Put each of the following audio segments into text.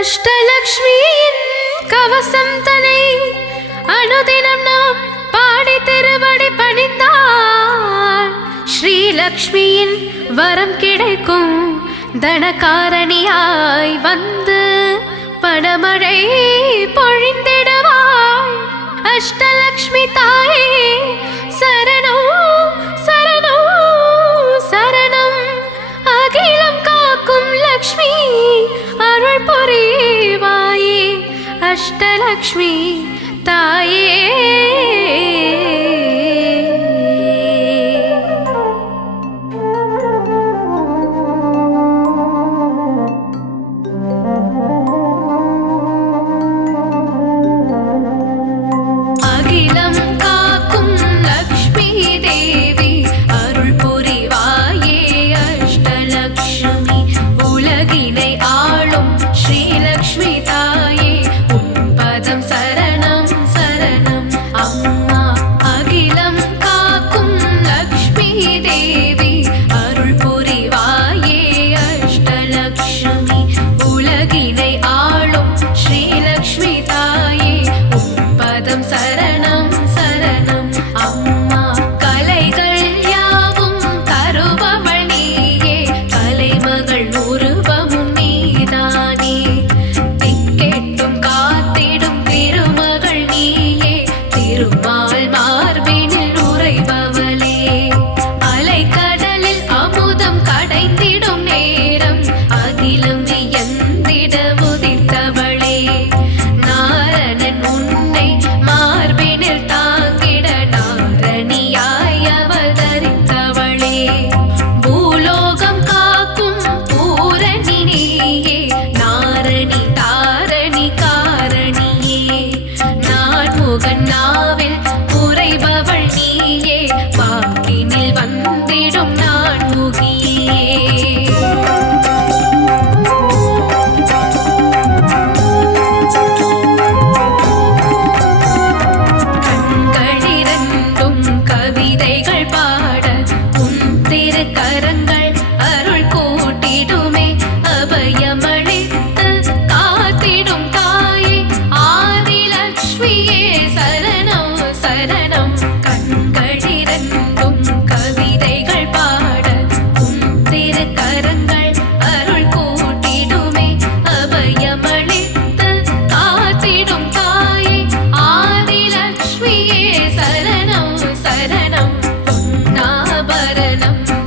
அஷ்டலக்ஷ்மியின் கவசம் தனை அனுதினம் நாம் பாடி திருவடி பணிந்தால் ஸ்ரீலக்ஷ்மியின் வரம் கிடைக்கும். தனகாரணியாய் வந்து பணமழை பொழிந்திடுவாள். அஷ்டலக்ஷ்மி தாயே சரணம் சரணம் சரணம். அகிலம் காக்கும் லக்ஷ்மி அருள் புரிவாயே. அஷ்டலக்ஷ்மி தாயே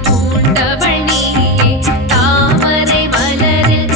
பூண்டவள் நீயே தாமரை மலரில்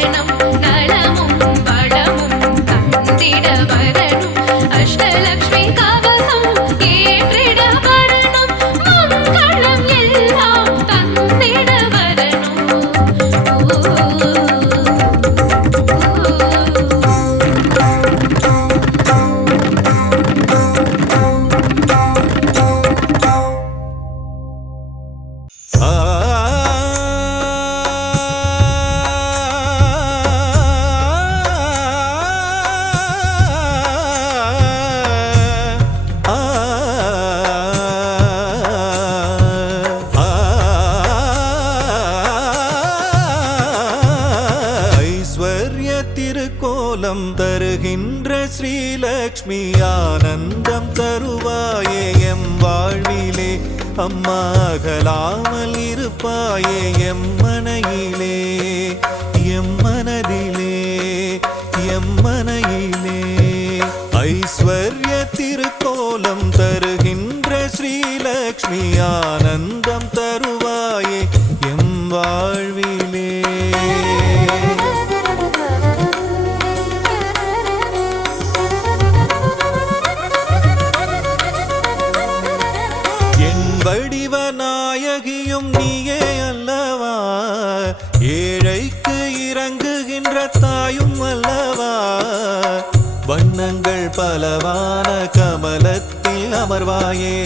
வரணும் நலமும் வளமும் தந்திட வரணும் அஷ்டலக்ஷ்மி கவசம் ஏற்றிட வரணும் மங்களம் எல்லாம் தந்திட வரணும் திருக்கோலம் தருகின்ற ஸ்ரீலக்ஷ்மி ஆனந்தம் தருவாயே எம் வாழ்விலே அம்மா அகலாமல் இருப்பாயே எம் மனையிலே எம் மனதிலே எம் மனையிலே ஐஸ்வர்ய திருக்கோலம் தருகின்ற ஸ்ரீலக்ஷ்மி ஆனந்தம் தருவாயே எம் வாழ்விலே வடிவநாயகியும் நீயே அல்லவா ஏழைக்கு இறங்குகின்ற தாயும் அல்லவா வண்ணங்கள் பலவான கமலத்தில் அமர்வாயே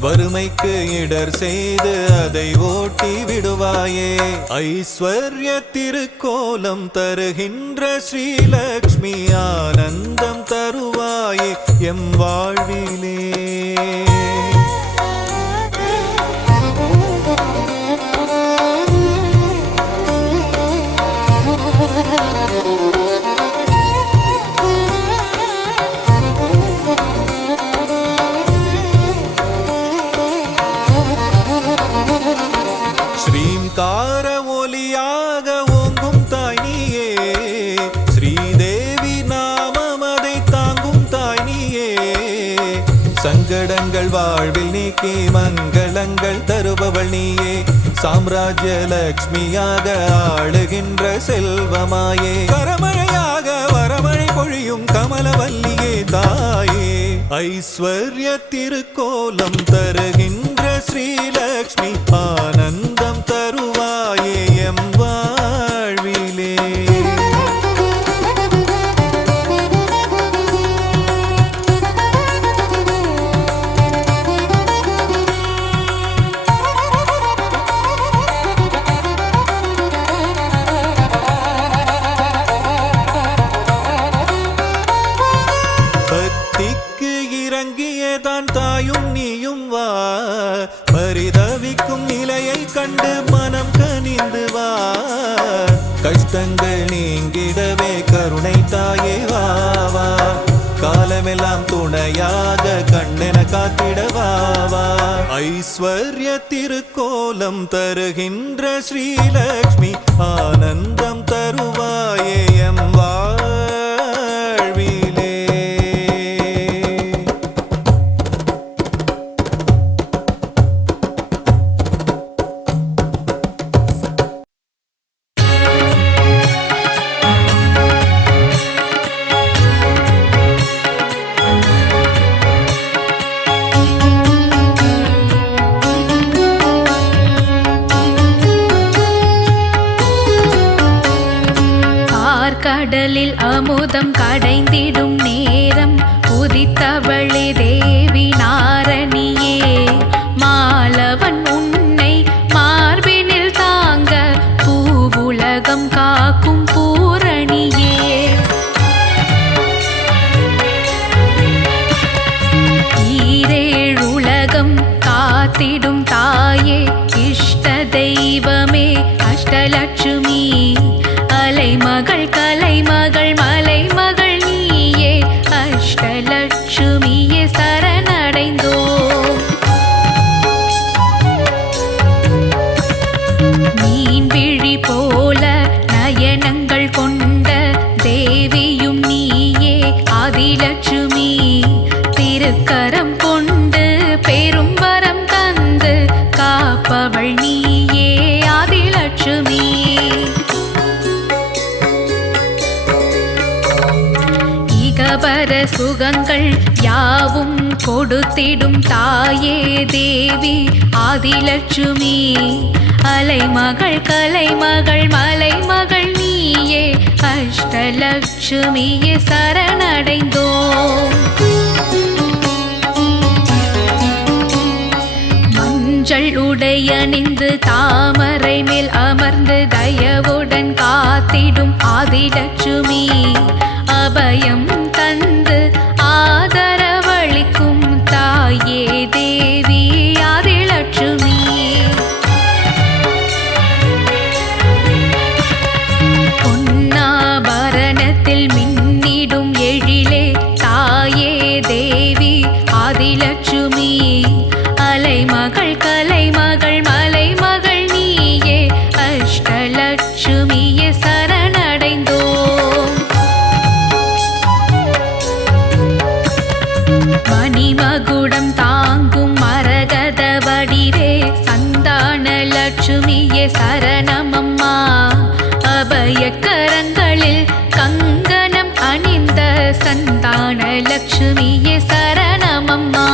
வறுமைக்கு இடர் செய்து அதை ஓட்டி விடுவாயே ஐஸ்வர்ய திருக்கோலம் தருகின்ற ஸ்ரீலக்ஷ்மி ஆனந்தம் தருவாயே எம் வாழ்விலே ஸ்ரீங்கார ஒலியாக ஓங்கும் தாய் நீயே ஸ்ரீதேவி நாமம் அதை தாங்கும் தாய் நீயே சங்கடங்கள் வாழ்வில் நீக்கி மங்களங்கள் தருபவள் நீயே சாம்ராஜ்ய லக்ஷ்மியாக ஆளுகின்ற செல்வமாயே கரமழையாக வரமழை பொழியும் கமலவல்லியே தாயே ஐஸ்வர்ய திருக்கோலம் தருகின்ற ஸ்ரீலக்ஷ்மி ஆனந்தம் தருவாயே எம் வாழ்விலே இறங்கியதான் தாயும் நீயும் வா பரிதவிக்கும் நிலையை கண்டு மனம் கனிந்து வா கஷ்டங்கள் நீங்கிடவே கருணை தாயே வா வா காலமெல்லாம் துணையாக கண்ணென காத்திடவா வா ஐஸ்வர்ய திருக்கோலம் தருகின்ற ஸ்ரீலக்ஷ்மி ஆனந்தம் தருவாயே எம் வாழ்விலே கடலில் அமுதம் கடைந்திடும் நேரம் உதித்தவளே தேவி நாரணியே மாலவன் உன்னை மார்பினில் தாங்க பூவுலகம் காக்கும் பூரணியே ஈரேழுலகம் காத்திடும் தாயே இஷ்ட தெய்வமே அஷ்டலட்சுமி அலைமகள் கலைமகள் மலைமகள் நீயே அஷ்டலட்சுமியே சரணடைந்தோம் மீன் விழி போல நயனங்கள் கொண்ட தேவியும் நீயே ஆதிலட்சுமி திருக்கரம் கொண்டு பெரும் வரம் தந்து காப்பவள் நீயே ஆதிலட்சுமி பர சுகங்கள் யாவும் கொடுத்திடும் தாயே தேவி ஆதிலட்சுமி. அலைமகள் கலைமகள் மலைமகள் நீயே அஷ்டலட்சுமியே சரணடைந்தோம். மஞ்சள் உடையணிந்து தாமரை மேல் அமர்ந்து தயவுடன் காத்திடும் ஆதிலட்சுமி. அபயம் தந்து ஆதரவளிக்கும் தாயே தேவி ஆதிலட்சுமி. பொன்னாபரணத்தில் மின்னிடும் எழிலே தாயே தேவி ஆதிலட்சுமி. அலைமகள் கலைமகள் மலைமகள் நீயே அஷ்டலட்சுமியே சரணடைந்தோம். மணிமகுடம் தாங்கும் மரகத வடிவே சந்தான லட்சுமியே சரணமம்மா. அபயக்கரங்களில் கங்கணம் அணிந்த சந்தான லட்சுமியே சரணமம்மா.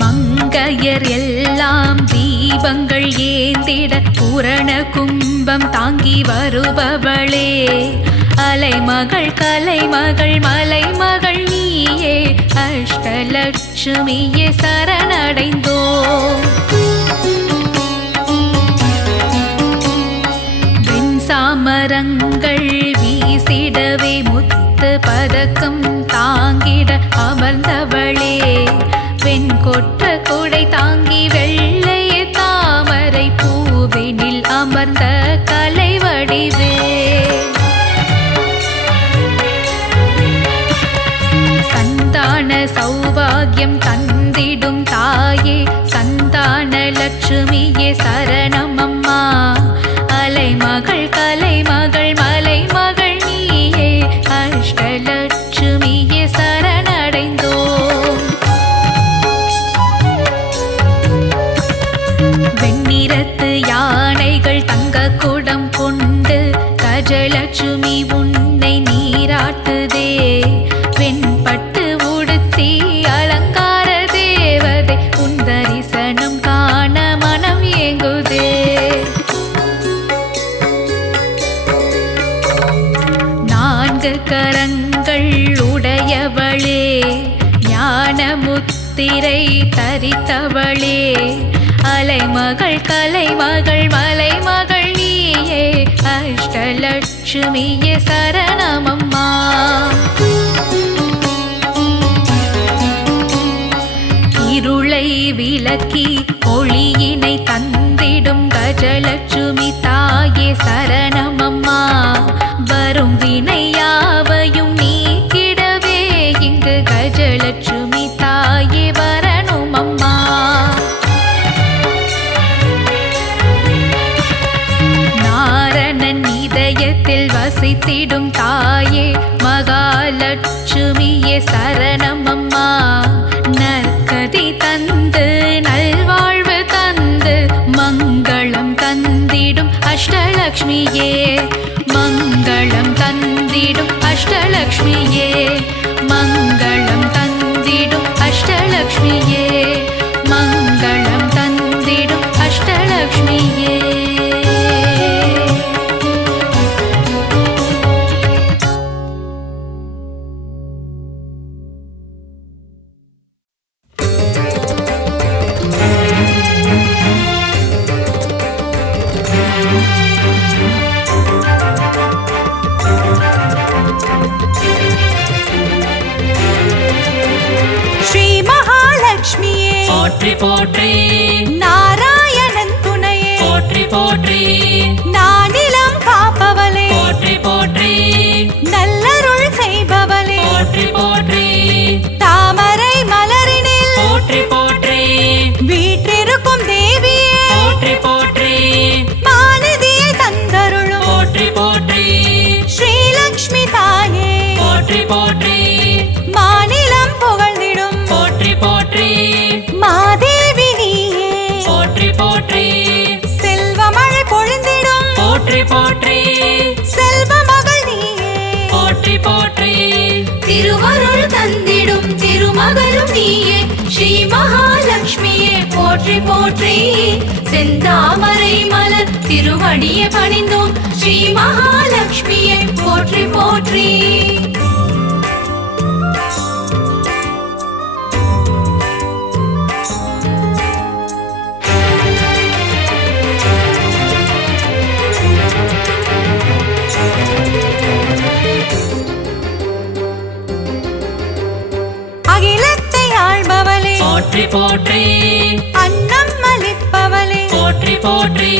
மங்கையர் எல்லாம் தீபங்கள் ஏந்திட பூரண கும்பம் தாங்கி வருபவளே. அலைமகள் கலைமகள் மலைமகள் நீயே அஷ்டலட்சுமியே சரணடைந்தோம். வெண்சாமரங்கள் வீசிடவே முத்து பதக்கம் தாங்கிட அமர்ந்தவளே. வெண்கொற்ற குடை தாங்கி வெள்ளையே தாமரை பூவினில் அமர்ந்த கலை வடிவே. சந்தான சௌபாகியம் தந்திடும் தாயே சந்தான லட்சுமியே சரணமம்மா. அலைமகள் கலைமகள் மலைமகள் நீயே அஷ்டலட்சுமியே சரணடைந்தோம். வெண்ணிறத்து யானைகள் தங்க குடம் கொண்டு கஜலட்சுமி உன்னை நீராட்டுதே. வெண்பட்டு உடுத்தி அலங்கார தேவதை உன் தரிசனம் காண மனம் ஏங்குதே. நான்கு கரங்கள் உடையவளே ஞானமுத்திரை தரித்தவளே. அலைமகள் கலைமகள் மலைமகள் நீயே அஷ்டலட்சுமியே சரணமம்மா. இருளை விலக்கி ஒளியினை தந்திடும் கஜலட்சுமி தாயே சரணமம்மா. வரும் வினையாவையும் நீக்கிடவே இங்கு கஜலட்சுமி தாயே வரணுமம்மா. நாரணன் இதயத்தில் வசித்திடும் தாயே மகாலட்சுமியே சரணமம்மா. நற்கதி தந்து நல்வாழ்வு தந்து மங்களம் தந்திடும் அஷ்டலக்ஷ்மியே. மங்களம் தந்திடும் அஷ்டலக்ஷ்மியே. மங்களம் தந்திடும் அஷ்டலக்ஷ்மியே. மங்களம் தந்திடும் அஷ்டலக்ஷ்மியே. போற்றி போற்றி நாராயணன் துணையே போற்றி போற்றி நானிலம் காப்பவளே போற்றி போற்றி நல்லருள் செய்பவளே போற்றி போற்றி தாமரை மலரினில் போற்றி போற்றி வீற்றிருக்கும் தேவியே போற்றி போற்றி மாநிதியை தந்தருளும் போற்றி போற்றி ஸ்ரீலக்ஷ்மி தாயே போற்றி போற்றி மாநிலம் புகழ்ந்திடும் போற்றி போற்றி மாதேவி நீயே போற்றி போற்றி செல்வமழை பொழிந்திடும் போற்றி போற்றி செல்வ போற்றி போற்றி திருவருள் தந்திடும் திருமகளும் நீயே ஸ்ரீ மகாலட்சுமியே போற்றி போற்றி செந்தாமரை மலர் திருவடியை பணிந்தோம் ஸ்ரீ மகாலட்சுமியே போற்றி போற்றி அகிலத்தை ஆள்பவளே போற்றி போற்றி அன்னம் அளிப்பவளே போற்றி போற்றி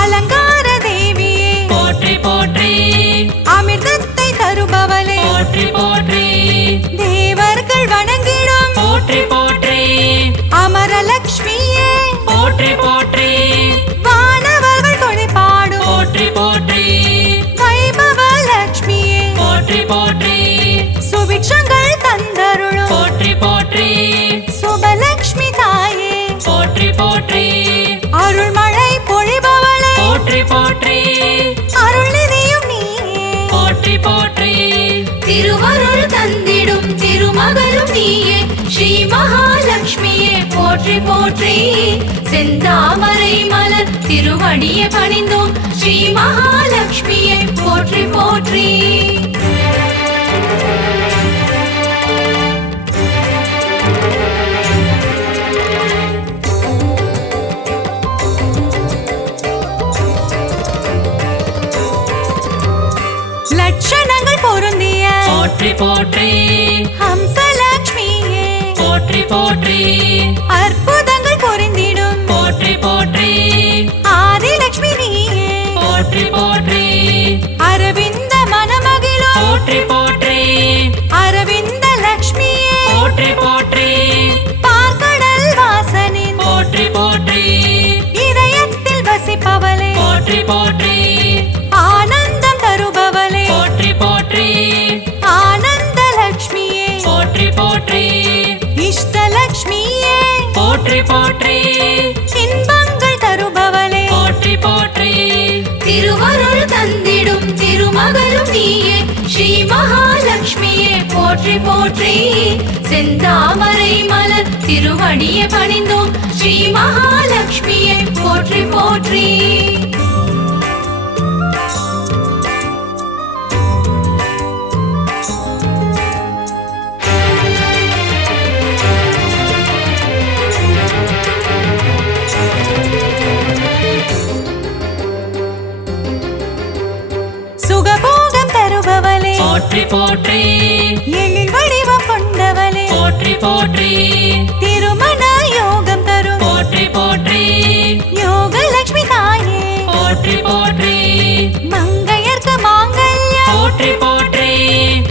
அலங்கார தேவியே போற்றி போற்றி அமிர்தத்தை தருபவளே போற்றி போற்றி தேவர்கள் வணங்கிடும் போற்றி போற்றி அமரலட்சுமியே போற்றி போற்றி வானவர்கள் தொழிற்பாடும் போற்றி போற்றி வைபவலட்சுமியே போற்றி போற்றி சுபிட்சங்கள் தந்தருளும் போற்றி போற்றி சுபலட்சுமி தாயே போற்றி போற்றி அருள்மழை பொழிபவளே போற்றி போற்றி அருள்நிதியும் நீயே போற்றி போற்றி திருவருள் தந்திடும் திருமகளும் நீயே ஸ்ரீ மகாலட்சுமியே போற்றி போற்றி செந்தாமரை மலர் திருவடியை பணிந்தோம் ஸ்ரீ மகாலட்சுமியே போற்றி போற்றி லட்சணங்கள் பொருந்திய போற்றி போற்றி ஹம்சலட்சுமியே போற்றி போற்றி அற்புதங்கள் பொருந்திடும் போற்றி போற்றி ஆதிலட்சுமி நீயே போற்றி போற்றி அரவிந்த மனமகிழும் போற்றி போற்றி அரவிந்த லட்சுமியே போற்றி போற்றி பார்க்கடல் வாசனின் போற்றி போற்றி இதயத்தில் வசிப்பவளே போற்றி போற்றி ஆனந்தம் தருபவளே போற்றி போற்றி ஆனந்த லட்சுமியே போற்றி போற்றி இஷ்டலட்சுமியே போற்றி போற்றி இன்பங்கள் தருபவளே போற்றி போற்றி திருவருள் தந்திடும் திருமகளும் நீயே ஸ்ரீ மகாலட்சுமியே போற்றி போற்றி செந்தாமரை மலர் திருவடியை பணிந்தோம் ஸ்ரீ மகாலட்சுமியே போற்றி போற்றி சுகபோகம் தருபவளே போற்றி போற்றி எழில் வடிவம் கொண்டவளே போற்றி போற்றி திருமண யோகம் தரும் போற்றி போற்றி யோகலட்சுமி தாயே போற்றி போற்றி மங்கையர்க்கு மாங்கல்யம் போற்றி போற்றி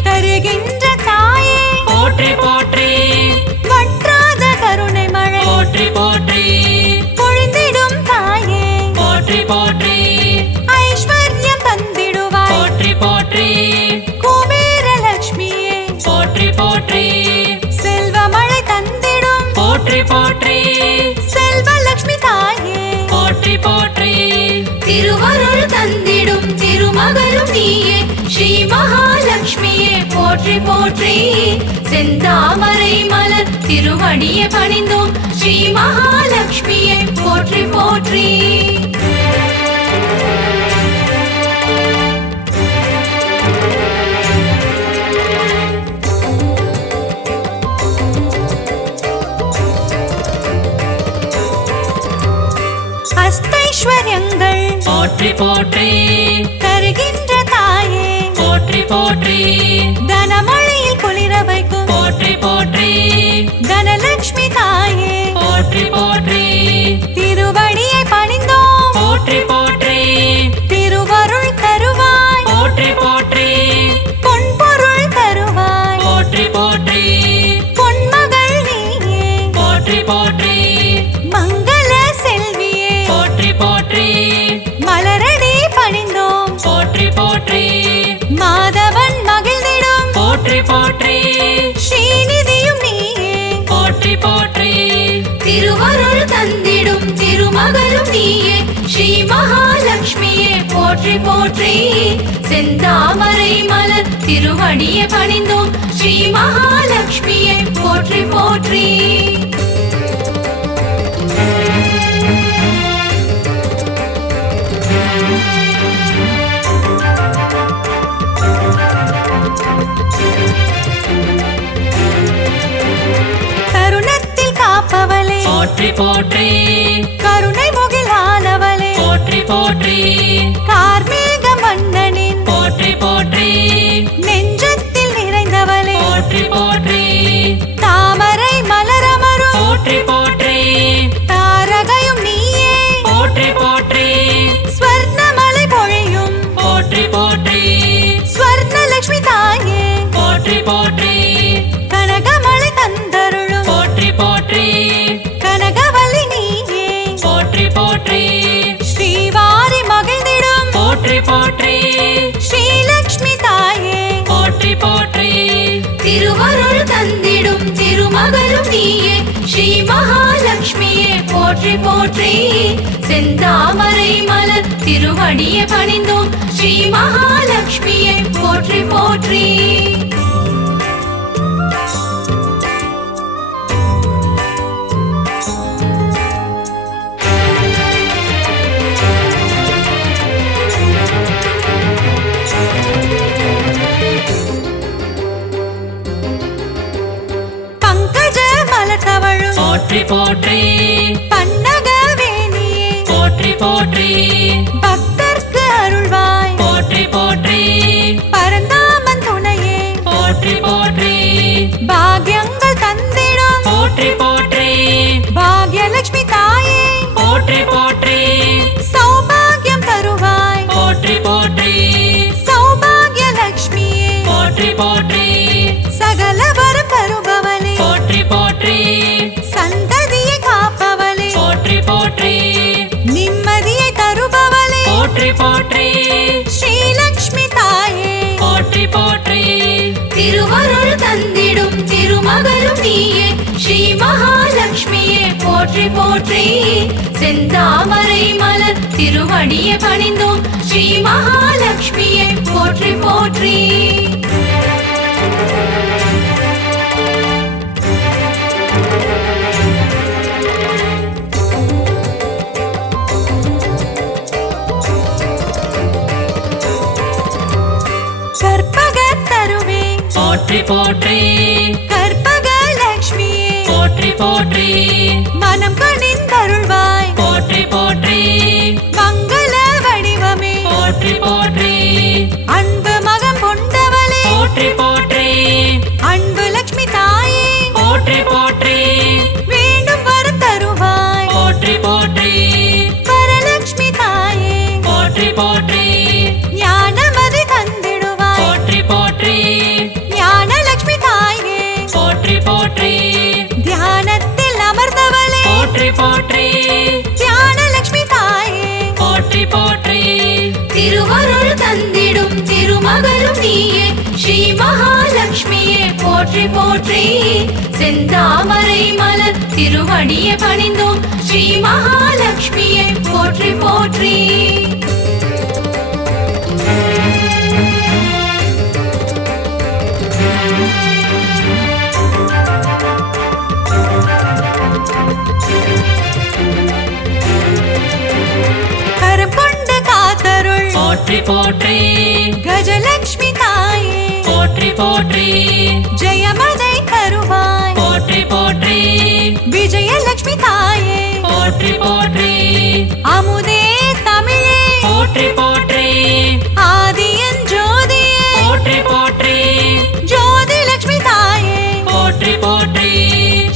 தருகின்ற தாயே போற்றி போற்றி வற்றாத கருணை மழை போற்றி போற்றி பொழிந்திடும் தாயே போற்றி போற்றி ஐஸ்வர்யம் தந்திடுவாய் போற்றி போற்றி குபேரலட்சுமியே போற்றி போற்றி செல்வமழை தந்திடும் போற்றி போற்றி செல்வலட்சுமி தாயே போற்றி போற்றி திருவருள் தந்திடும் திருமகளும் நீயே ஸ்ரீ மகாலட்சுமியே போற்றி போற்றி செந்தாமரை மலர் திருவடியை பணிந்தோம் ஸ்ரீ மகாலட்சுமியே போற்றி போற்றி அஷ்டைஸ்வர்யங்கள் போற்றி போற்றி தருகின்ற தாயே போற்றி போற்றி தனமழையில் குளிர வைக்கும் போற்றி போற்றி தனலட்சுமி தாயே போற்றி போற்றி திருவடியை பணிந்தோம் போற்றி போற்றி திருவருள் தருவாய் போற்றி போற்றி பொன்பொருள் தருவாய் போற்றி போற்றி பொன்மகள் நீயே போற்றி போற்றி மங்கள செல்வியே போற்றி போற்றி மலரடி பணிந்தோம் போற்றி போற்றி மாதவன் மகிழ்ந்திடும் போற்றி போற்றி ஸ்ரீநிதியும் நீயே போற்றி போற்றி திருவருள் தந்திடும் திரு போற்றி போற்றி செந்தாமரை மலர் திருவடியை பணிந்தோம் ஸ்ரீ மகாலட்சுமியை போற்றி போற்றி தருணத்தில் காப்பவளே போற்றி போற்றி கருணை முகிலானவளே போற்றி போற்றி கார்மேக மன்னனின் போற்றி போற்றி நெஞ்சத்தில் நிறைந்தவளே போற்றி போற்றி தாமரை மலரமரும் போற்றி போற்றி தாரகையும் நீயே போற்றி போற்றி ஸ்வர்ணமலை பொழியும் போற்றி போற்றி ஸ்வர்ணலட்சுமி தாயே போற்றி போற்றி கனகமலை தந்தருளும் போற்றி போற்றி கனகவல்லி நீயே போற்றி போற்றி ஸ்ரீவாரி மகிழ்ந்திடும் போற்றி போற்றி ஸ்ரீலக்ஷ்மி தாயே போற்றி போற்றி திருவருள் தந்திடும் திருமகளும் நீயே ஸ்ரீ மகாலட்சுமியே போற்றி போற்றி செந்தாமரை மலர் திருவடியை பணிந்தோம் ஸ்ரீ மகாலட்சுமியை போற்றி போற்றி பங்கஜ மலர்த்தவழும் போற்றி போற்றி பன்னகவேணியே போற்றி போற்றி பக்தர்க்கு அருள்வாய் போற்றி போற்றி பரந்தாமன் துணையே போற்றி போற்றி பாக்யங்கள் தந்திடும் போற்றி போற்றி பாக்யலட்சுமி தாயே போற்றி போற்றி சௌபாகியம் தருவாய் போற்றி போற்றி சௌபாகியலட்சுமியே போற்றி போற்றி சகல வரம் தருபவளே போற்றி போற்றி சந்ததியை காப்பவளே போற்றி போற்றி நிம்மதியை தருபவளே போற்றி போற்றி ஸ்ரீலக்ஷ்மி தாயே போற்றி போற்றி திருவருள் தந்திடும் திருமகளும் நீயே ஸ்ரீ மகாலட்சுமியே போற்றி போற்றி செந்தாமரை மலர் திருவடியை பணிந்தோம் ஸ்ரீ மகாலட்சுமியை போற்றி போற்றி கற்பக தருவே போற்றி போற்றி கற்பகலட்சுமியே போற்றி போற்றி மனம் கனிந்தருள்வாய் போற்றி போற்றி மங்கள வடிவமே போற்றி போற்றி அன்பு மகம் கொண்டவளே போற்றி போற்றி அன்பு லட்சுமி தாயே போற்றி போற்றி வேண்டும் வரம் தருவாய் போற்றி போற்றி வரலட்சுமி தாயே போற்றி போற்றி ஞானமதி தந்திடுவாய் போற்றி போற்றி ஞானலட்சுமி தாயே போற்றி போற்றி தியானத்தில் அமர்ந்தவளே போற்றி போற்றி ஞானலட்சுமி தாயே போற்றி போற்றி திருவருள் தந்திடும் திருமகளும் நீயே ஸ்ரீ மகாலட்சுமியே போற்றி போற்றி செந்தாமரை மலர் திருவடியை பணிந்தோம் ஸ்ரீ மகாலட்சுமியை போற்றி போற்றி கரம் கொண்டு காத்தருள் போற்றி போற்றி கஜலட்சுமி தாயே போற்றி போற்றி ஜெயமதை தருவாய் போற்றி போற்றி விஜயலட்சுமி தாயே போற்றி போற்றி அமுதே தமிழே போற்றி போற்றி ஆதியன் ஜோதியே போற்றி போற்றி ஜோதி லட்சுமி தாயே போற்றி போற்றி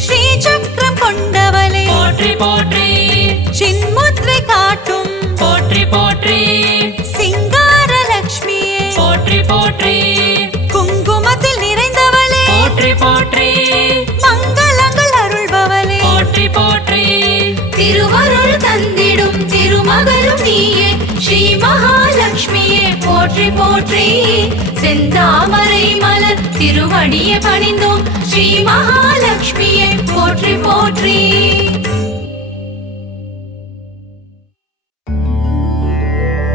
ஸ்ரீ சக்கரம் கொண்டவளே போற்றி போற்றி சின்முத்ரை காட்டும் போற்றி போற்றி சிங்கார லட்சுமியே போற்றி போற்றி குங்குமத்தில் நிறைந்தவளே போற்றி போற்றி மங்களங்கள் அருள்பவளே போற்றி போற்றி திருவருள் தந்திடும் திருமகளும் நீயே ஸ்ரீ மகாலட்சுமியே போற்றி போற்றி செந்தாமரை மலர் திருவடியை பணிந்தோம் ஸ்ரீ மகாலட்சுமியை போற்றி போற்றி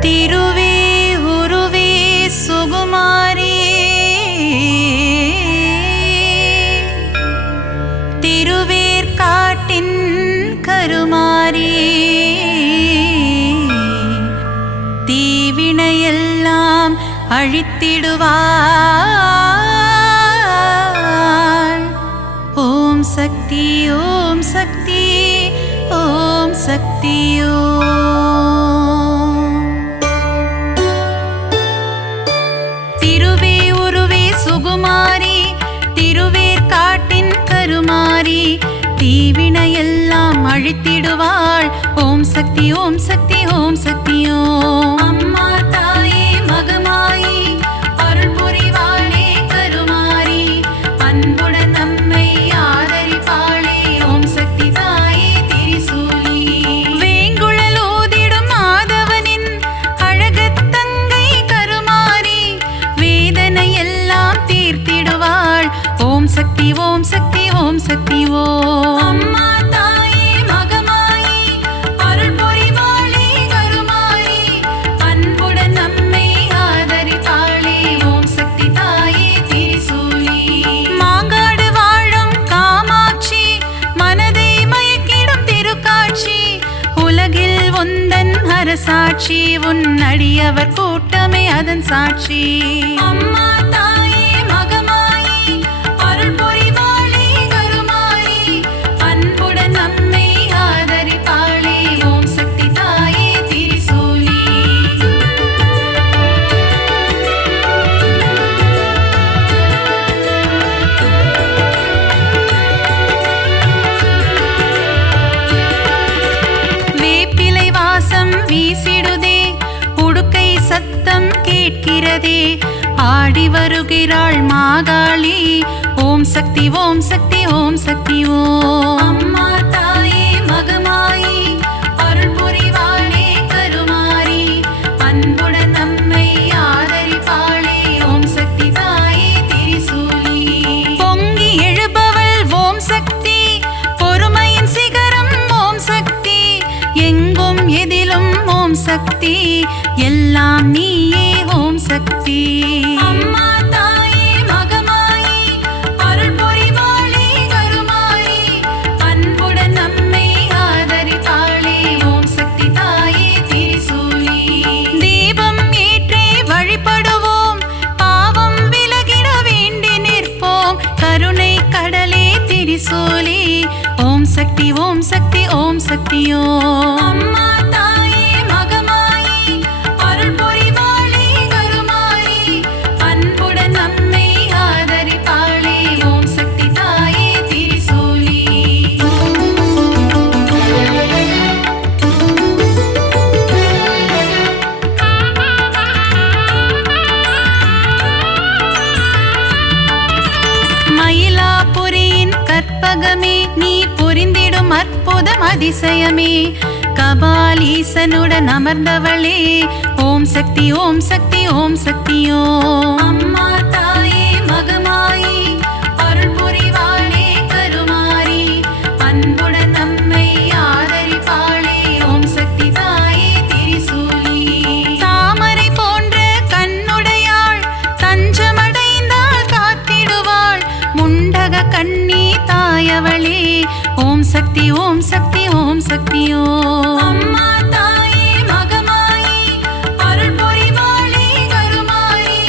திருவே அழித்திடுவாள். ஓம் சக்தி ஓம் சக்தி ஓம் சக்தி ஓம். திருவே உருவே சுகுமாரி, திருவேற்காட்டின் கருமாரி, தீவினையெல்லாம் அழித்திடுவாள். ஓம் சக்தி ஓம் சக்தி ஓம் சக்தி ஓம். அம்மா தாயே மகமாயி, அருள் புரிவாளே கருமாரி, அன்புடன் நம்மை ஆதரிப்பாளே. ஓம் சக்தி தாயே திரிசூலி. வேங்குழல் ஊதிடும் மாதவனின் அழகத்தங்கை கருமாரி, வேதனை எல்லாம் தீர்த்திடுவாள். ஓம் சக்தி ஓம் சக்தி ஓம் சக்தி ஓம். அம்மா தாயே மகமாயி, அருள் புரிவாளே கருமாரி, அன்புடன் நம்மை ஆதரிப்பாளே. ஓம் சக்தி தாயே திரிசூலி. மாங்காடு வாழும் காமாட்சி, மனதை மயக்கிடும் திருக்காட்சி, உலகில் உந்தன் அரசாட்சி, உன் அடியவர் கூட்டமே அதன் சாட்சி. அம்மா தாயே மகமாயி, அருள் புரிவாளே கருமாரி, அன்புடன் நம்மை ஆதரிப்பாளே. ஓம் சக்தி தாயே திரிசூலி. வேப்பிலை வாசம் வீசிடுதே, உடுக்கை சத்தம் கேட்கிறதே, ஆடி வருகிறாள் மாகாளி. ஓம் சக்தி ஓம் சக்தி ஓம் சக்தி ஓம். அம்மா தாயே மகமாயி, அருள் புரிவாளே கருமாரி, அன்புடன் நம்மை ஆதரிப்பாளே. ஓம் சக்தி தாயே திரிசூலி. பொங்கி எழுபவள் ஓம் சக்தி, பொறுமையின் சிகரம் ஓம் சக்தி, எங்கும் எதிலும் ஓம் சக்தி, எல்லாம் நீயே ஓம் சக்தி. அம்மா தாயே மகமாயி, அருள் புரிவாளே கருமாரி, அன்புடன் நம்மை ஆதரிப்பாளே. ஓம் சக்தி தாயே திரிசூலி. தீபம் ஏற்றி வழிபடுவோம், பாவம் விலகிட வேண்டி நிற்போம், கருணை கடலே திரிசூலி. ஓம் சக்தி ஓம் சக்தி ஓம் சக்தி ஓம். அம்மா தாயே மகமாயி, அருள் புரிவாளே கருமாரி, அன்புடன் நம்மை ஆதரிப்பாளே. ஓம் சக்தி தாயே திரிசூலி. மயிலாபுரியின் கற்பகமே, நீ புரிந்திடும் அற்புதம் அதிசயமே, கபாலீசனுடன் அமர்ந்தவளே. ஓம் சக்தி ஓம் சக்தி ஓம் சக்தி ஓம். அம்மா தாயே மகமாயி, அருள் புரிவாளே கருமாரி, அன்புடன் நம்மை ஆதரிப்பாளே. ஓம் சக்தி தாயே திரிசூலி. தாமரை போன்ற கண்ணுடையாள், தஞ்சமடைந்தால் காத்திடுவாள், முண்டக கண்ணி தாயவளே. ஓம் சக்தி ஓம் சக்தி ஓம் சக்தி ஓம். அம்மா தாயே மகமாயி, அருள் புரிவாளே கருமாரி,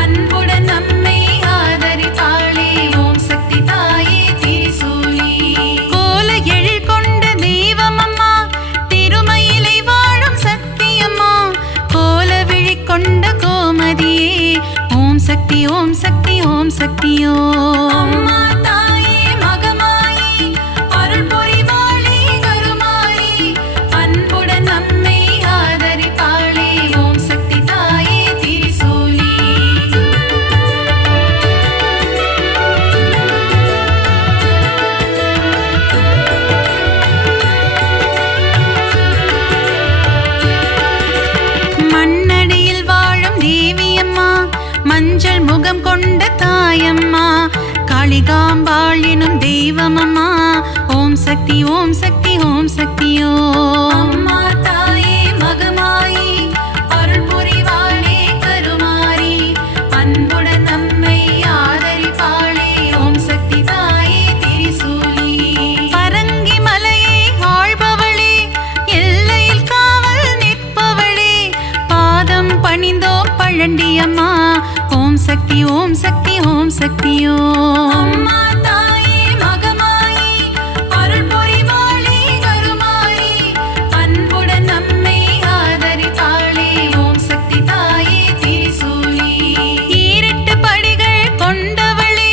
அன்புடன் நம்மை ஆதரிப்பாளே. ஓம் சக்தி தாயே திரிசூலி. கோல எழில் கொண்ட தெய்வமம்மா, திருமயிலை வாழும் சக்தியம்மா, கோல விழி கொண்ட கோமதியே. ஓம் சக்தி ஓம் சக்தி ஓம் சக்தி ஓம். அம்மா தாயே மகமாயி, அருள் புரிவாளே கருமாரி, அன்புடன் நம்மை ஆதரிப்பாளே. ஓம் சக்தி தாயே திரிசூலி. மண்ணடியில் வாழும் தேவியம்மா, மஞ்சள் முகம் கொண்ட தாயம்மா, காளிகாம்பாள் எனும் தெய்வமம்மா. ஓம் சக்தி ஓம் சக்தி ஓம் சக்தி ஓம். அம்மா தாயே மகமாயி, அருள் புரிவாளே கருமாரி, அன்புடன் நம்மை ஆதரிப்பாளே. ஓம் சக்தி தாயே திரிசூலி. பரங்கி மலையை ஆள்பவளே, எல்லையில் காவல் நிற்பவளே, பாதம் பணிந்தோம் பழண்டியம்மா. சக்தியோ அம்மா தாயே மகமாயி அருள் புரிவாளே கருமாரி அன்புடன் நம்மை ஆதரித்தாளே ஓம் சக்தி தாயே திரிசூலி ஈரெட்டு படிகள் கொண்டவளே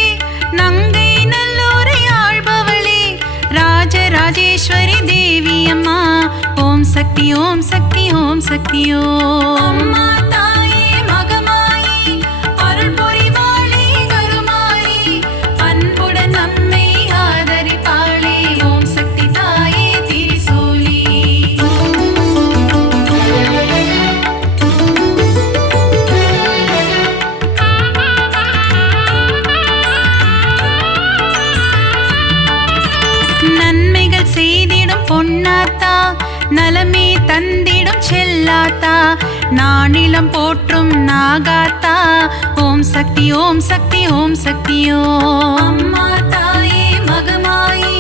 நங்கை நல்லூரை ஆள்பவளே ராஜராஜேஸ்வரி தேவி அம்மா ஓம் சக்தி ஓம் சக்தி ஓம் சக்தியோ அம்மா தாயே மகமாயி அருள் புரிவாளே கருமாரி அன்புடன் நம்மை ஆதரிப்பாளே ஓம் சக்தி தாயே திரிசூலி நன்மைகள் செய்திடும் பொன்னாத்தா நலமே தந்திடும் செல்லாத்தா நானிலம் போற்றும் நாகாத்தா ஓம் சக்தி ஓம் சக்தி ஓம் சக்தியோ அம்மா தாயே மகமாயி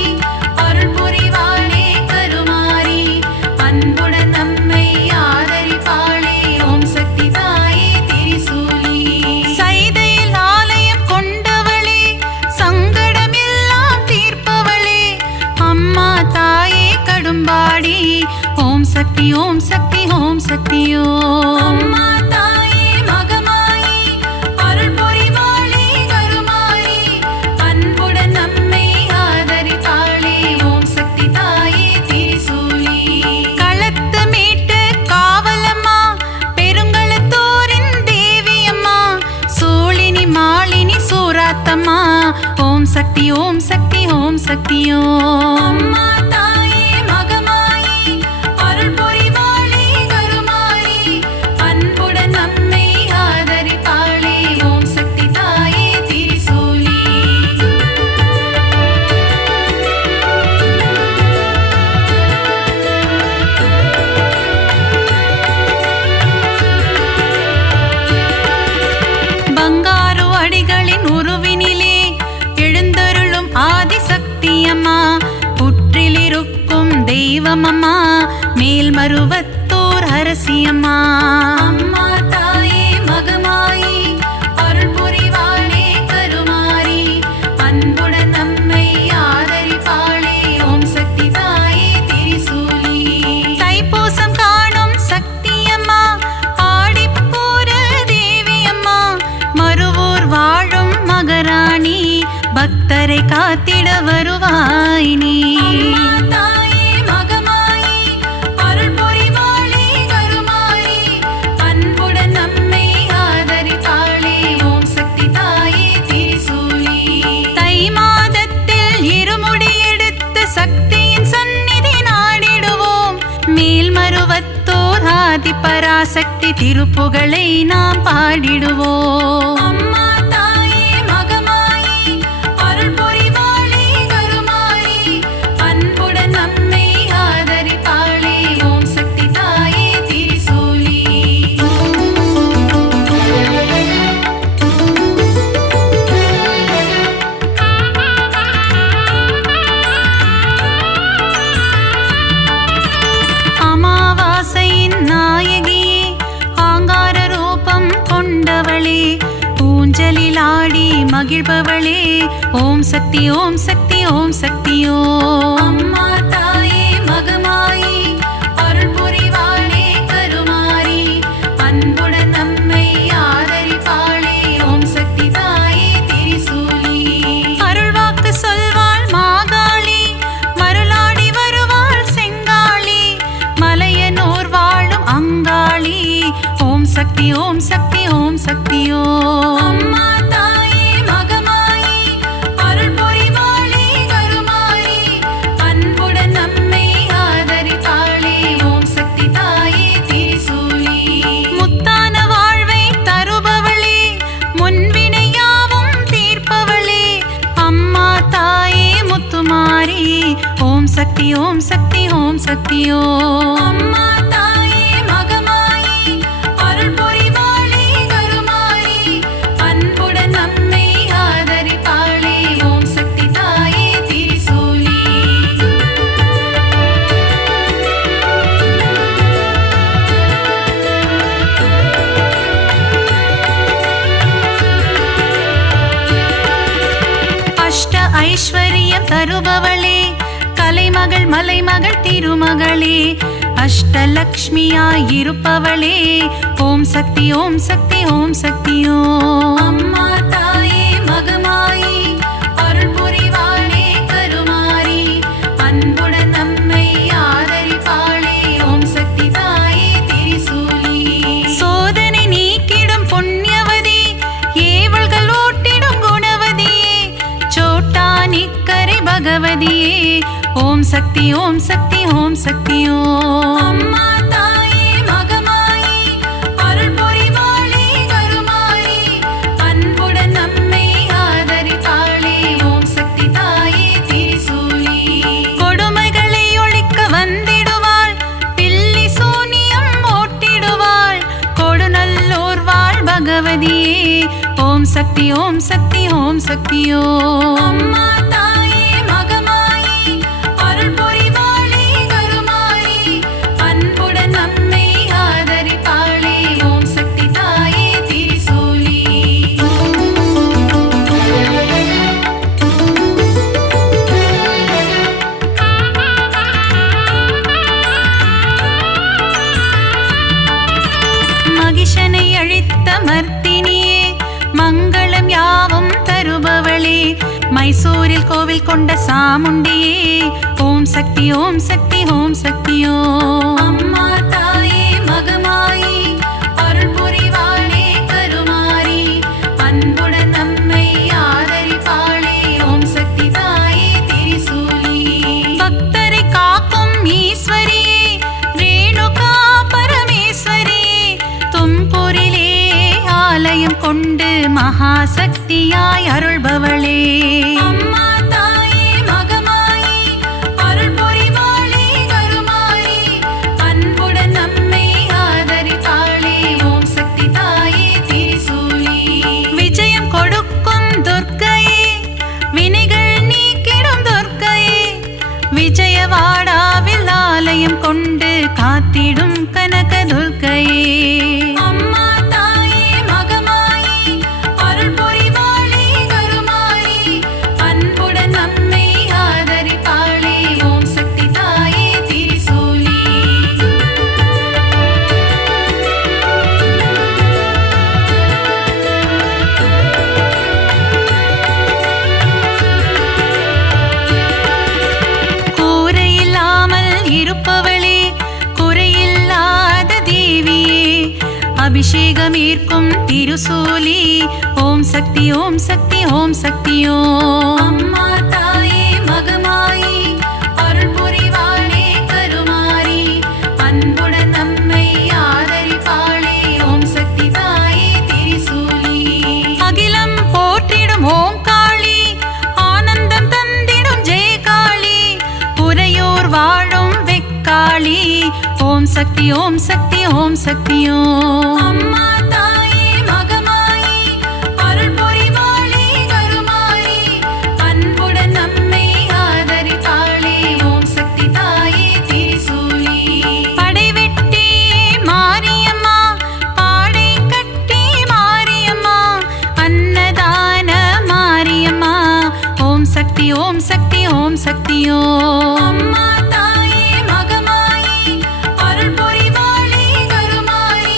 அருள் புரிவாளே கருமாரி அன்புடன் நம்மை ஆதரிப்பாளே ஓம் சக்தி தாயே திரிசூலி சைதையில் ஆலயம் கொண்டவளே சங்கடம் எல்லாம் தீர்ப்பவளே அம்மா தாயே கடும்பாடி ஓம் சக்தி ஓம் சக்தி ஓம் சக்தியோ அம்மா தாயே மகமாயி அருள் புரிவாளே கருமாரி அன்புடன் நம்மை ஆதரித்தாளே ஓம் சக்தி தாயே திரிசூலி களத்து மீட்டு காவலம்மா பெருங்களத்தூரின் தேவியம்மா சூழினி மாலினி சூராத்தம்மா ஓம் சக்தி ஓம் சக்தி ஓம் சக்தியோ அம்மா தாயே மகமாயி அருள் புரிவாளே கருமாரி அன்புடன் நம்மை ஆதரிப்பாளே ஓம் சக்தி தாயே திரிசூலி பங்காரு அடிகளின் உருவினிலே எழுந்தருளும் ஆதிசக்தி அம்மா புற்றிலிருக்கும் தெய்வமம்மா மேல்மருவத்தூர் அரசியம்மா அம்மா தாயே மகமாயி அருள் புரிவாளே கருமாரி அன்புடன் நம்மை ஆதரிப்பாளே ஓம் சக்தி தாயே திரிசூலி தைப்பூசம் காணும் சக்தியம்மா ஆடிப்பூர தேவியம்மா மருவூர் வாழும் மகராணி பக்தரை காத்திட வருவாய் நீ அம்மா தாயே மகமாயி அருள் புரிவாளே கருமாரி அன்புடன் நம்மை ஆதரிப்பாளே ஓம் சக்தி தாயே திரிசூலி தை மாதத்தில் இருமுடி எடுத்து சக்தியின் சந்நிதி நாடிடுவோம் மேல்மருவத்தோர் ஆதி பராசக்தி திருப்புகழை நாம் பாடிடுவோம் அம்மா தாயே மகமாயி அருள் புரிவாளே கருமாரி அன்புடன் நம்மை ஆதரிப்பாளே ஓம் சக்தி தாயே திரிசூலி அமாவாசையின் நாயகியே ஆங்கார ரூபம் கொண்டவளே ஊஞ்சலில் ஆடி மகிழ்பவளே ஓம் சக்தி ஓம் சக்தி ஓம் சக்தியோ அம்மா தாயே மகமாயி அருள் புரிவாளே கருமாரி அன்புடன் நம்மை ஆதரிப்பாளே ஓம் சக்தி தாயே திரிசூலி அருள்வாக்கு சொல்வாள் மாகாளி மருளாடி வருவாள் செங்காளி மலையனூர் வாழும் அங்காளி ஓம் சக்தி ஓம் சக்தி ஓம் சக்தியோ அம்மா தாயே மகமாயி அருள் புரிவாளே கருமாரி அன்புடன் நம்மை ஆதரிப்பாளே ஓம் சக்தி தாயே திரிசூலி முத்தான வாழ்வை தருபவளே முன்வினையாவும் தீர்ப்பவளே அம்மா தாயே முத்துமாரி ஓம் சக்தி ஓம் சக்தி ஓம் சக்தியோ அம்மா தாயே மகமாயி அருள் புரிவாளே கருமாரி அன்புடன் ஐஸ்வர்யம் தருபவளே கலைமகள் மலைமகள் திருமகளே அஷ்டலக்ஷ்மியாயிருப்பவளே ஓம் சக்தி ஓம் சக்தி ஓம் சக்தி ஓம். அம்மா தாயே மகமாயி அருள் புரிவாளே கருமாரி அன்புடன் நம்மை ஆதரிப்பாளே ஓம் சக்தி தாயே திரிசூலி. சோதனை நீக்கிடும் புண்ணியவதி ஏவல்கள் ஓட்டிடும் குணவதியே சோட்டானிக்கரை பகவதியே ஓம் சக்தி ஓம் சக்தி ஓம் சக்தி ஓம். அம்மா தாயே மகமாயி அருள் புரிவாளே கருமாரி அன்புடன் நம்மை ஆதரிப்பாளே ஓம் சக்தி தாயே திரிசூலி. கொடுமைகளை ஒழிக்க வந்திடுவாள் பில்லி சூனியம் ஓட்டிடுவாள் கொடுநல்லோர் வாழ் பகவதியே ஓம் சக்தி ஓம் சக்தி ஓம் சக்தி ஓம். அம்மா தாயே மகமாயி அருள் புரிவாளே கருமாரி அன்புடன் நம்மை ஆதரிப்பாளே ஓம் சக்தி தாயே திரிசூலி. மகிஷனை அழித்த மர்த்தினியே மங்களம் யாவும் தருபவளே மைசூரில் கோவில் கொண்ட சாமுண்டியே ஓம் சக்தி ஓம் சக்தி ஓம் சக்தி ஓம். அம்மா தாயே மகமாயி அருள் புரிவாளே கருமாரி அன்புடன் நம்மை ஆதரிப்பாளே ஓம் சக்தி தாயே திரிசூலி. பக்தரை காக்கும் ஈஸ்வரியே ரேணுகா பரமேஸ்வரியே தும்பூரிலே ஆலயம் கொண்டு மகாசக்தியாய் அருள்பவளே. அம்மா தாயே மகமாயி அருள் புரிவாளே கருமாரி அன்புடன் நம்மை ஆதரிப்பாளே ஓம் சக்தி தாயே திரிசூலி. விஜயம் கொடுக்கும் துர்க்கையே வினைகள் நீக்கிடும் துர்க்கையே விஜயவாடாவில் ஆலயம் கொண்டு காத்திடும் கனக துர்க்கையே. அம்மா தாயே மகமாயி அருள் புரிவாளே கருமாரி அன்புடன் நம்மை ஆதரிப்பாளே ஓம் சக்தி தாயே திரிசூலி. கூரையில்லாமல் இருப்பவளே குறையில்லாத தேவியே அபிஷேகம் ஈர்க்கும் திருசூலி ஓம் சக்தி ஓம் சக்தி ஓம் சக்தி ஓம். அம்மா தாயே மகமாயி அருள் புரிவாளே கருமாரி அன்புடன் நம்மை ஆதரிப்பாளே ஓம் சக்தி தாயே திரிசூலி. அகிலம் போற்றிடும் ஓம் காளி ஆனந்தம் தந்திடும் ஜெயகாளி உறையூர் வாழும் வெக்காளி ஓம் சக்தி ஓம் சக்தி ஓம் சக்தி ஓம். அம்மா தாயே மகமாயி அருள் புரிவாளே கருமாரி அன்புடன் நம்மை ஆதரிப்பாளே ஓம் சக்தி தாயே திரிசூலி. படைவெட்டி மாரியம்மா பாடை கட்டி மாரியம்மா அன்னதான மாரியம்மா ஓம் சக்தி ஓம் சக்தி ஓம் சக்தி ஓம். அம்மா தாயே மகமாயி அருள் புரிவாளே கருமாரி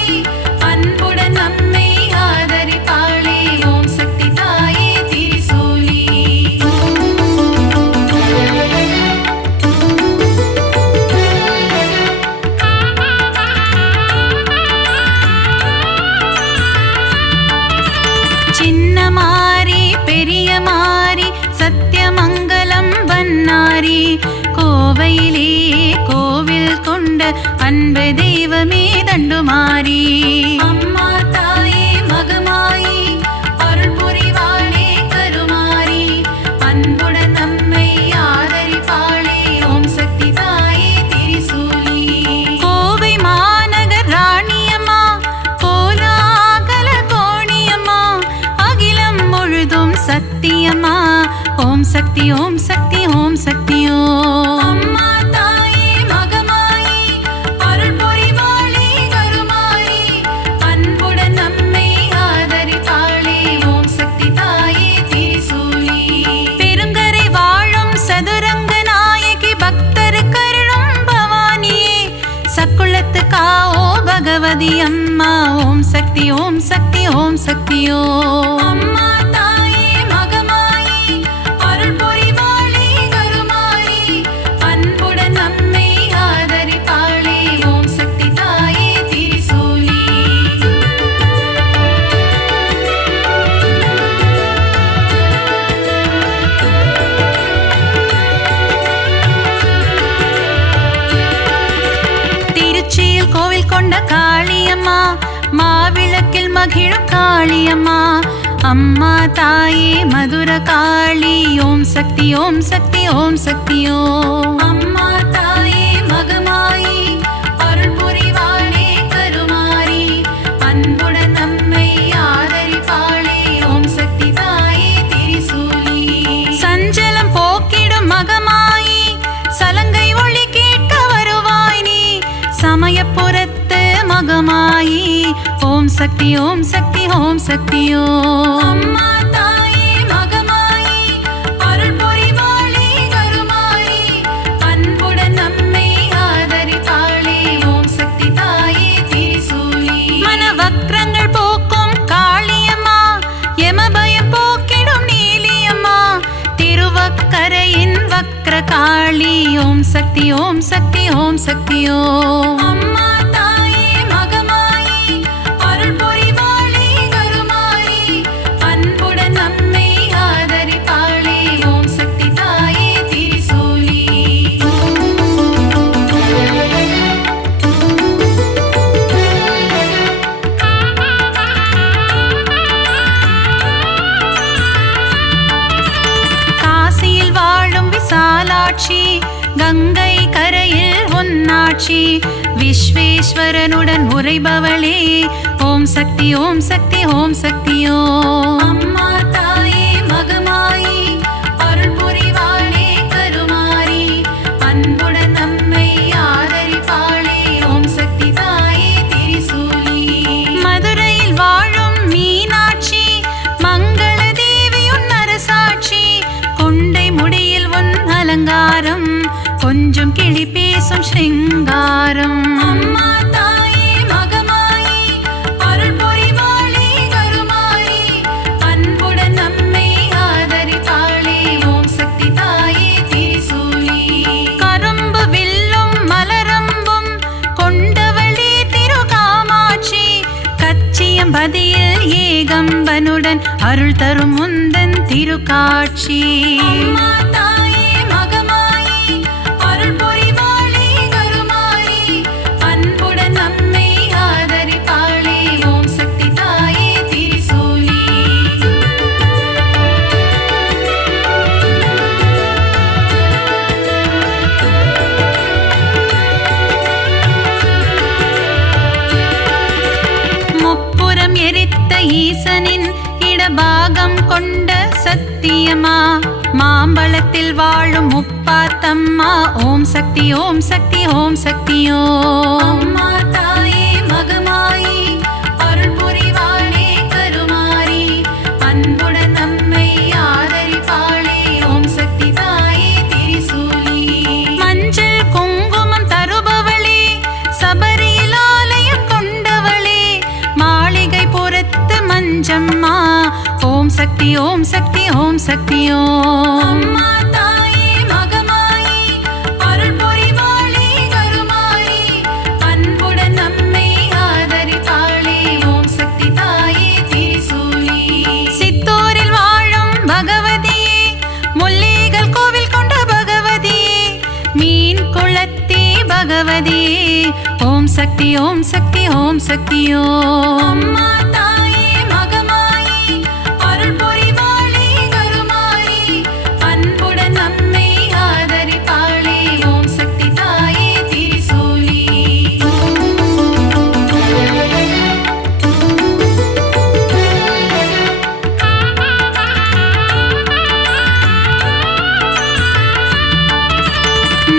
அன்புடன் நம்மை ஆதரிப்பாளே ஓம் சக்தி தாயே திரிசூலி. சின்ன மாரி பெரிய மாரி சத்தியமங்கலம் வன்னாரி கோவையிலே கோவில் கொண்ட அன்பு தெய்வமே தண்டுமாரி. அம்மா தாயே மகமாயி அருள் புரிவாளே கருமாரி அன்புடன் நம்மை ஆதரிப்பாளே ஓம் சக்தி தாயே திரிசூலி. கோவை மாநகர் ராணியம்மா கோலாகல கோணியம்மா அகிலம் முழுதும் சத்தியம்மா ஓம் சக்தி ஓம் சக்தி ஓம் சக்தி ஓம். அம்மா தாயே மகமாயி அருள் புரிவாளே கருமாரி அன்புடன் நம்மை ஆதரிப்பாளே ஓம் சக்தி தாயே திரிசூலி. பெருங்கரை உள்ளத்துக்கா ஓ பகவதி அம்மா. ஓம் சக்தி ஓம் சக்தி ஓம் சக்தியோ அம்மா தாயே மகமாயி அருள் புரிவாளே கருமாரி அன்புடன் நம்மை ஆதரிப்பாளே. ஓம் சக்தி தாயே திரிசூலி. திருச்சியில் கோவில் கொண்ட காளியம்மா மாவிளக்கில் மகிழும் காளியம்மா. அம்மா தாயே மதுர காளி. ஓம் சக்தி ஓம் சக்தி ஓம் சக்தியோ அம்மா தாயே மகமாயி அருள் புரிவாளே கருமாரி அன்புடன் நம்மை ஆதரிப்பாளே. ஓம் சக்தி தாயே திரிசூலி. சஞ்சலம் போக்கிடும் மகமாயி சலங்கை ஒளி கேட்க வருவாய் நீ சமயப்புறத்து மகமாயி. ஓம் சக்தி ஓம் சக்தி ஓம் சக்தியோ அம்மா தாயே மகமாயி அருள் புரிவாளே கருமாரி அன்புடன் நம்மை ஆதரிப்பாளே. ஓம் சக்தி தாயே திரிசூலி. மனவக்ரங்கள் போக்கும் காளியம்மா யமபயம் போக்கிடும் நீலியம்மா திருவக்கரையின் வக்ர காளி. ஓம் சக்தி ஓம் சக்தி ஓம் சக்தியோ அம்மா தாயே மகமாயி அருள் புரிவாளே கருமாரி அன்புடன் நம்மை ஆதரிப்பாளே. ஓம் சக்தி தாயே திரிசூலி. காசியில் வாழும் விசாலாட்சி கங்கை கரையில் உன்னாட்சி விஸ்வேஸ்வரனுடன் உரைபவளே. ஓம் சக்தி ஓம் சக்தி ஓம் சக்தியோ அம்மா தாயே மகமாயி அருள் புரிவாளே கருமாரி அன்புடன் நம்மை ஆதரிப்பாளே. ஓம் சக்தி தாயே திரிசூலி. மதுரையில் வாழும் மீனாட்சி மங்கள தேவியுன் அரசாட்சி கொண்டை முடியில் உன் அலங்காரம் கொஞ்சம் கிளி பேசும் ஸ்ருங்காரம். அம்மா தாயே மகமாயி அருள் புரிவாளே கருமாரி அன்புடன் நம்மை ஆதரிப்பாளே. ஓம் சக்தி தாயே திரிசூலி. கரும்பு வில்லும் மலரம்பும் கொண்டவளே திருகாமாட்சி கச்சியம்பதியில் ஏகம்பனுடன் அருள் தரும் முந்தன் திருக்காட்சி. அம்மா தாயே மகமாயி அருள் புரிவாளே கருமாரி அன்புடன் நம்மை ஆதரிப்பாளே. ஓம் சக்தி தாயே திரிசூலி. முப்புறம் எரித்த ஈசனின் இடபாகம் கொண்ட சத்தியமா மாம்பழத்தில் வாழும் முப்பாத்தம்மா. ஓம் சக்தி ஓம் சக்தி ஓம் சக்தியோ அம்மா தாயே மகமாயி அருள் புரிவாளே கருமாரி அன்புடன் நம்மை ஆதரிப்பாளே. ஓம் சக்தி தாயே திரிசூலி. மஞ்சள் குங்குமம் தருபவளே சபரியில் ஆலயம் கொண்டவளே மாளிகை புறத்து மஞ்சம்மா. ஓம் சக்தி ஓம் சக்தி ஓம் சக்தியோ அம்மா தாயே மகமாயி அருள் புரிவாளே கருமாரி அன்புடன் நம்மை ஆதரிப்பாளே. ஓம் சக்தி தாயே திரிசூலி. சித்தூரில் வாழும் பகவதியே முல்லைகள் கோவில் கொண்ட பகவதியே மீன் குளத்தே பகவதியே. ஓம் சக்தி ஓம் சக்தி ஓம் சக்தியோ அம்மா தாயே மகமாயி அருள் புரிவாளே கருமாரி அன்புடன் நம்மை ஆதரிப்பாளே. ஓம் சக்தி தாயே திரிசூலி.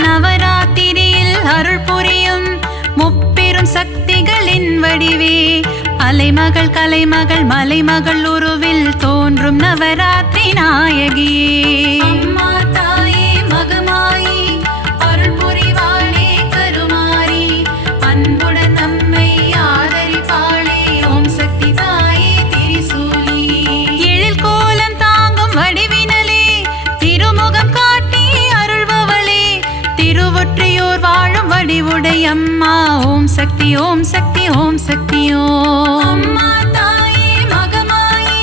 நவராத்திரியில் அருள் புரியும் முப்பெரும் சக்திகளின் வடிவே அலைமகள் கலைமகள் மலைமகள் உருவில் தோன்றும் நவராத்திரி நாயகியே. அம்மா தாயே மகமாயி அருள் புரிவாளே கருமாரி சக்தி ஓம் சக்தி ஓம் சக்தி ஓம் அம்மா தாயே மகமாயி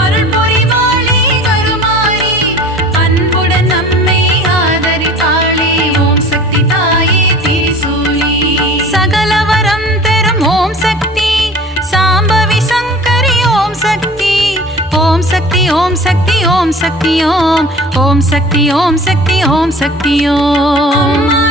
அருள் புரிவாளே கருமாயி அன்புடன் நம்மை ஆதரித்தாளே ஓம் சக்தி தாயே திரிசூலி சகலவரம் தரும் ஓம் சக்தி சாம்பவி சங்கரி ஓம் சக்தி ஓம் சக்தி ஓம் சக்தி ஓம் சக்தி ஓம் ஓம் சக்தி ஓம் சக்தி ஓம் சக்தி ஓம் அம்மா